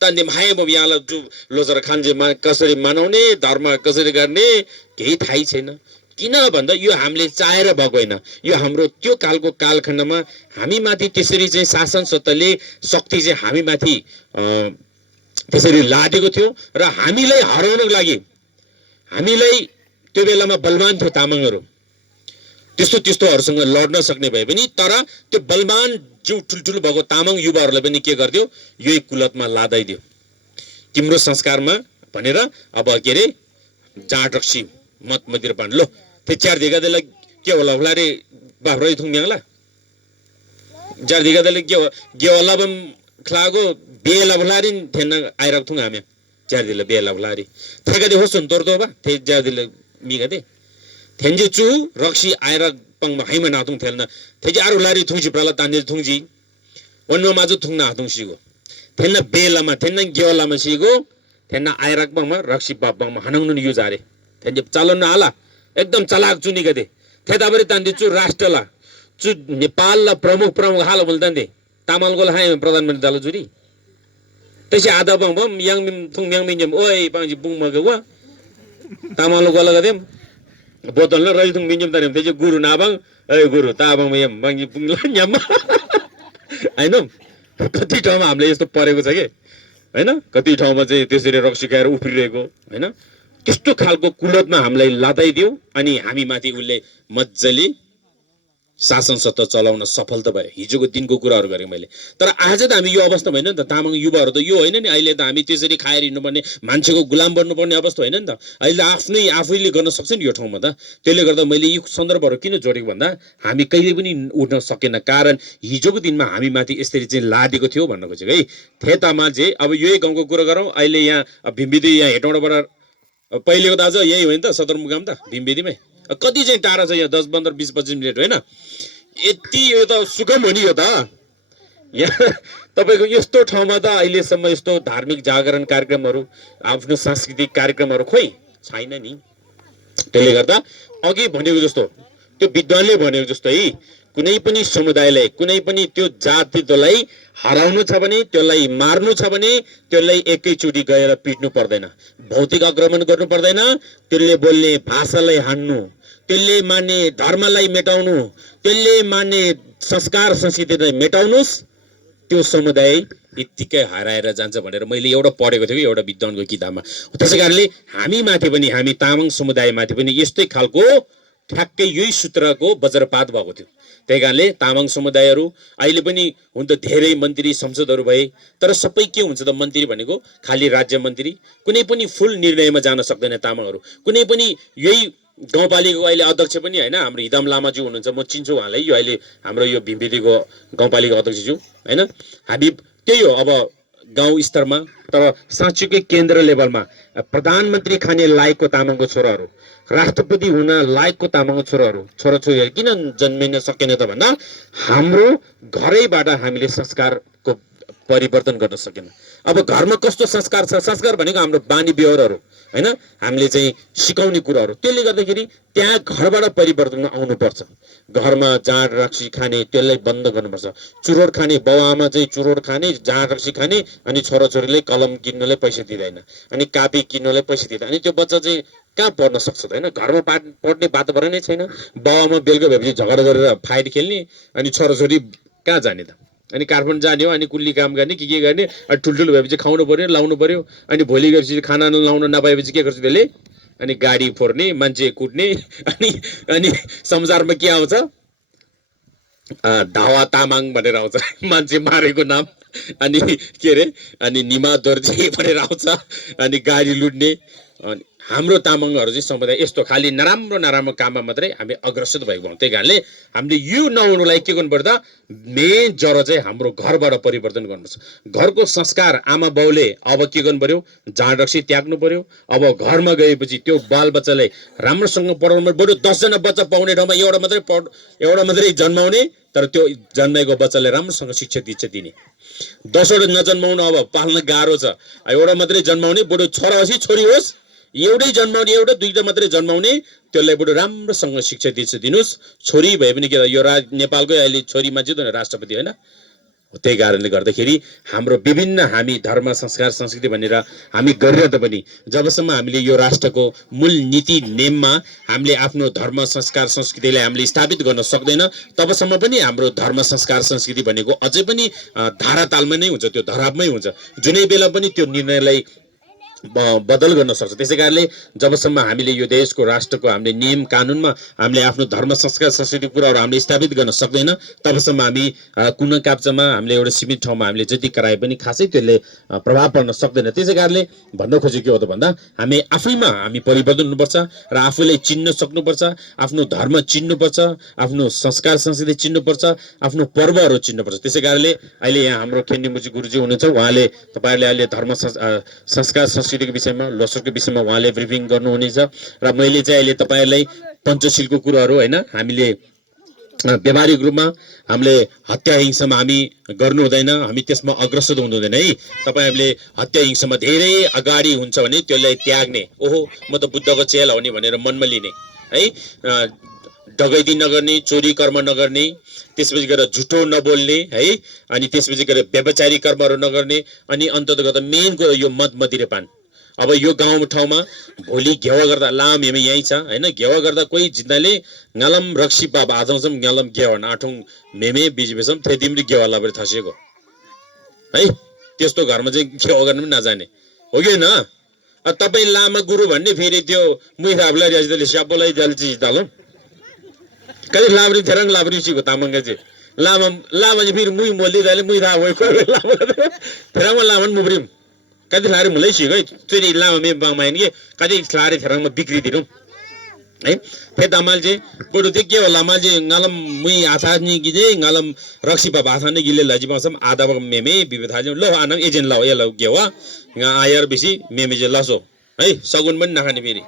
तान्दिम हाय म यहाँलाई जो लोचर खान्जेमा कसरी मनाउने, धर्म कसरी गर्ने केही थाहै छैन। किन भन्दा यो हामीले चाहेर भएको होइन, यो हाम्रो त्यो कालको कालखण्डमा हामी माथि त्यसरी चाहिँ शासन सत्ताले शक्ति चाहिँ हामी माथि त्यसरी लादेको थियो र हामीलाई हराउनको लागि हामीलाई त्यो बेलामा बलवान थियो तामाङहरू, त्यस्तोहरूसँग लड्न सक्ने भए पनि तर त्यो बलवान जो ठुल्ठुलो भएको तामाङ युवाहरूलाई पनि के गरिदियो, यही कुलतमा लादाइदियो तिम्रो संस्कारमा भनेर। अब के अरे जाँड रक्सी मत मदिर पान लो त्यो चार दिगादेलाई के होला होला रे बाफ्रै थुङ म्याङला चार दिगादेले के होला बम खलागो बेला भलारी थेन आइरक थुङ हामी चार दिला बेला भलारी थेगा दे होसन तोर्दो बा थे चार दिला मिगा दे थेन्जे चु रक्सी आइरक पंग हाइमा नाथुङ थेल्न थेजे आरु लारी थुङसी प्रला तान्जे थुङजी वनमा माजु थुङ ना थुङसीगो थेन बेलामा थेन गेवलामा सीगो थेन आइरक बम रक्सी बाप बम हनंगनु युज आरे थेन्जे चलन आला एकदम चलाक चुनी गदे थेदाबरी तान्जे चु राष्ट्रला चु नेपालला प्रमुख हाल बोल्दान दे तामाल गोल हाइ प्रधानमन्त्री दाल जुरी त्यसै आधा बम बम yang थुङ म्याङ मिन्जम ओइ पांजी बुङ मगे वा तामाल गोल गदेम बोतल न रही थुङ मिन्जम तारेम त्यसै गुरु नाबाङ ए गुरु ताबाङ यम बांजी बुङ न्याम हैन कति ठाउँमा हामीले यस्तो परेको छ के हैन, कति ठाउँमा चाहिँ त्यसरी रक्सी खाएर उफ्रिरहेको हैन। त्यस्तो खालको कुलतमा हामीलाई लादाइदियो अनि हामी माथि उसले मज्जाले शासन सत्ता चलाउन सफल त भयो। हिजोको दिनको कुराहरू गरेँ मैले, तर आज त हामी यो अवस्थामा होइन नि त। तामाङ युवाहरू त यो होइन नि, अहिले त हामी त्यसरी खाएर हिँड्नुपर्ने मान्छेको गुलाम बन्नुपर्ने अवस्था होइन नि त। अहिले आफैले गर्न सक्छ नि यो ठाउँमा त। त्यसले गर्दा मैले यो सन्दर्भहरू किन जोडेको भन्दा हामी कहिले पनि उठ्न सकेन, कारण हिजोको दिनमा हामी माथि यसरी चाहिँ लादेको थियो भन्न खोजेको है। थेतामा चाहिँ अब यही गाउँको कुरा गरौँ, अहिले यहाँ भिम्बिदी यहाँ हेटौँडाबाट पहिलेको त आज यही हो नि त सदरमुकाम त भिम्बिदीमै कति चाहिँ टाढा छ यहाँ 10, 15, 20, 25 मिनट होइन। यति यो त सुगम हो नि यो त। यहाँ तपाईँको यस्तो ठाउँमा त अहिलेसम्म यस्तो धार्मिक जागरण कार्यक्रमहरू आफ्नो सांस्कृतिक कार्यक्रमहरू खोइ छैन नि। त्यसले गर्दा अघि भनेको जस्तो त्यो विद्वानले भनेको जस्तो है, कुनै पनि समुदायलाई कुनै पनि त्यो जातिलाई हराउनु छ भने, त्यसलाई मार्नु छ भने त्यसलाई एकैचोटि गएर पिट्नु पर्दैन, भौतिक आक्रमण गर्नु पर्दैन, त्यसले बोल्ने भाषालाई हान्नु, त्यसले मान्ने धर्मलाई मेटाउनु, त्यसले मान्ने संस्कार संस्कृतिलाई मेटाउनुस्, त्यो समुदाय यत्तिकै हराएर जान्छ भनेर मैले एउटा पढेको थिएँ कि एउटा विद्वानको किताबमा। त्यसै कारणले हामी माथि पनि, हामी तामाङ समुदायमाथि पनि यस्तै खालको ठ्याक्कै यही सूत्रको वज्रपात भएको थियो। त्यही कारणले तामाङ समुदायहरू अहिले पनि हुन त धेरै मन्त्री संसदहरू भए, तर सबै के हुन्छ त मन्त्री भनेको खालि राज्य मन्त्री, कुनै पनि फुल निर्णयमा जान सक्दैन तामाङहरू। कुनै पनि यही गाउँपालिकाको अहिले अध्यक्ष पनि होइन हाम्रो हिदाम लामाज्यू हुनुहुन्छ, म चिन्छु उहाँलाई, यो अहिले हाम्रो यो भिम्बिदीको गाउँपालिका अध्यक्षज्यू होइन। हामी त्यही हो अब गाउँ स्तरमा, तर साँच्चीकै केन्द्र लेभलमा प्रधानमन्त्री खाने लायकको तामाङको छोराहरू, राष्ट्रपति हुन लायकको तामाङको छोराछोरीहरू किन जन्मिन सकेन त भन्दा हाम्रो घरैबाट हामीले संस्कारको परिवर्तन गर्न सकेन। अब घरमा कस्तो संस्कार छ, संस्कार भनेको हाम्रो बानी व्यवहारहरू, हैन हामीले चाहिँ सिकाउने कुराहरू त्यसले गर्दाखेरि त्यहाँ घरबाट परिवर्तन आउनुपर्छ घरमा जाँड रक्सी खाने त्यसलाई बन्द गर्नुपर्छ चुरोट खाने बाउआमा चाहिँ चुरोट खाने जाँड रक्सी खाने अनि छोराछोरीले कलम किन्नलाई पैसा दिँदैन अनि कापी किन्नलाई पैसा दिँदैन अनि त्यो बच्चा चाहिँ कहाँ पढ्न सक्छ त हैन घरमा पढ्ने वातावरणै छैन बाउआमा बेलुका भएपछि झगडा गरेर फाइट खेल्ने अनि छोराछोरी कहाँ जाने त अनि काठमाडौँ जाने हो अनि कुल्ली काम गर्ने के गर्ने अनि ठुल्ठुलो भएपछि खुवाउनु पर्यो लाउनु पर्यो अनि भोलि गएपछि खाना लाउन नपाएपछि के गर्छ त्यसले अनि गाडी फोर्ने मान्छे कुट्ने अनि संसारमा के आउँछ धावा तामाङ भनेर आउँछ मान्छे मारेको नाम अनि के अरे अनि निमा दोर्जे भनेर आउँछ अनि गाडी लुट्ने अनि हाम्रो तामाङहरू चाहिँ समुदाय यस्तो खालि नराम्रो काममा मात्रै हामी अग्रसर भएको हौँ त्यही कारणले हामीले यो नहुनुलाई के गर्नु पर्दा मेन जरो चाहिँ हाम्रो घरबाट परिवर्तन गर्नुपर्छ घरको संस्कार आमा बाउले अब के गर्नु पर्यो जाँड रक्सी त्याग्नु पर्यो अब घरमा गएपछि त्यो बाल बच्चालाई राम्रोसँग पढाउनु बरु 10 जना बच्चा पाउने ठाउँमा एउटा मात्रै जन्माउने तर त्यो जन्मेको बच्चालाई राम्रोसँग शिक्षा दीक्षा दिने 10 वटा नजन्माउनु अब पाल्न गाह्रो छ एउटा मात्रै जन्माउने बरु छोरा होस् छोरी होस् एउटै जन्माउने एउटा दुईटा मात्रै जन्माउने त्यसलाई बरु राम्रोसँग शिक्षा दीक्षा दिनुस् छोरी भए पनि के यो नेपालकै अहिले छोरी मान्छे त राष्ट्रपति हैन त्यही कारणले गर्दाखेरि हाम्रो विभिन्न हामी धर्म संस्कार संस्कृति भनेर हामी गरिरहँदा पनि जबसम्म हामीले यो राष्ट्रको मूल नीति नेममा हामीले आफ्नो धर्म संस्कार संस्कृतिलाई हामीले स्थापित गर्न सक्दैन तबसम्म पनि हाम्रो धर्म संस्कार संस्कृति भनेको अझै पनि धारातालमा नै हुन्छ त्यो धरापमै हुन्छ जुनै बेला पनि त्यो निर्णयलाई बदल गर्न सक्छ त्यसै कारणले जबसम्म हामीले यो देशको राष्ट्रको हामीले नियम कानुनमा हामीले आफ्नो धर्म संस्कार संस्कृति कुराहरू हामीले स्थापित गर्न सक्दैन तबसम्म हामी कुना काप्चामा हामीले एउटा सीमित ठाउँमा हामीले जति कराए पनि खासै त्यसले प्रभाव पर्न सक्दैन त्यसै कारणले भन्न खोजेको के हो त भन्दा हामी आफैमा हामी परिवर्तन हुनुपर्छ र आफूलाई चिन्न सक्नुपर्छ आफ्नो धर्म चिन्नुपर्छ आफ्नो संस्कार संस्कृति चिन्नुपर्छ आफ्नो पर्वहरू चिन्नुपर्छ त्यसै कारणले अहिले यहाँ हाम्रो खेन्डी गुरुजी हुनुहुन्छ उहाँले तपाईहरुले अहिले धर्म संस्कार संस्कृतिको विषयमा लोसरको विषयमा उहाँले ब्रिफिङ गर्नुहुनेछ र मैले चाहिँ अहिले तपाईहरुलाई पञ्चशीलको कुराहरू हैन हामीले व्यावहारिक रूपमा हामीले हत्या हिंसामा हामी गर्नु हुँदैन हामी त्यसमा अग्रसर हुनु हुँदैन है तपाईहरुले हत्या हिंसामा धेरै अगाडि हुन्छ भने त्यसलाई त्याग्ने ओहो म त बुद्धको चेला हो नि भनेर मनमा लिने है डकैती नगर्ने चोरी कर्म नगर्ने त्यसपछि गएर झुटो नबोल्ने है अनि त्यसपछि गएर व्यभिचारी कर्महरू नगर्ने अनि अन्ततगत मेन कुरा यो मद मदिरापान अब यो गाउँ ठाउँमा भोलि घेवा गर्दा लाम हेमे यही छ हैन घेवा गर्दा कोही जित्नाले ngलम रक्सी बाबा आजौसम ngलम घेवा नाठौं मेमे बिजबेसम थेदिमले घेवा लाबरे थसेको है त्यस्तो घरमा चाहिँ घेवा गर्न पनि नजाने हो कि हैन तपाई लामा गुरु भन्ने फेरि त्यो मुइराबलाई राजदले स्यापोलाई जल्ची दालो कहिले लाब्री थेरङ लाब्री सिको तामाङका चाहिँ लामा चाहिँ फेरि मुइ मोल्दी दाले मुइ रा होइ कोही लामा थेरङमा लामन मुब्रिम कति लारे मुलै सिको है चोरी लामा मे बामाइन के कति लारे थेरङमा बिक्री दिनु है फेरि दामाल चाहिँ बडु त्यो के हो लामा चाहिँ ngलम मुइ आथा नि कि चाहिँ ngलम रक्सी बाबा आथा नि गिले लजी पासम आधा मेमे बिबथा चाहिँ लो आनम एजेन्ट लाओ या लो गेवा आयर बेसी मेमे चाहिँ लसो है सगुन पनि नखाने फेरि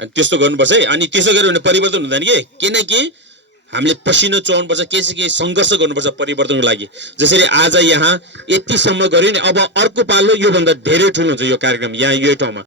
अनि त्यस्तो गर्नुपर्छ है अनि त्यसो गर्यो भने परिवर्तन हुँदैन के किनकि हामीले पसिना चुहाउनुपर्छ के संघर्ष गर्नुपर्छ परिवर्तनको लागि जसरी आज यहाँ यतिसम्म गर्यो नि अब अर्को पालो योभन्दा धेरै ठुलो हुन्छ यो कार्यक्रम यहाँ यो ठाउँमा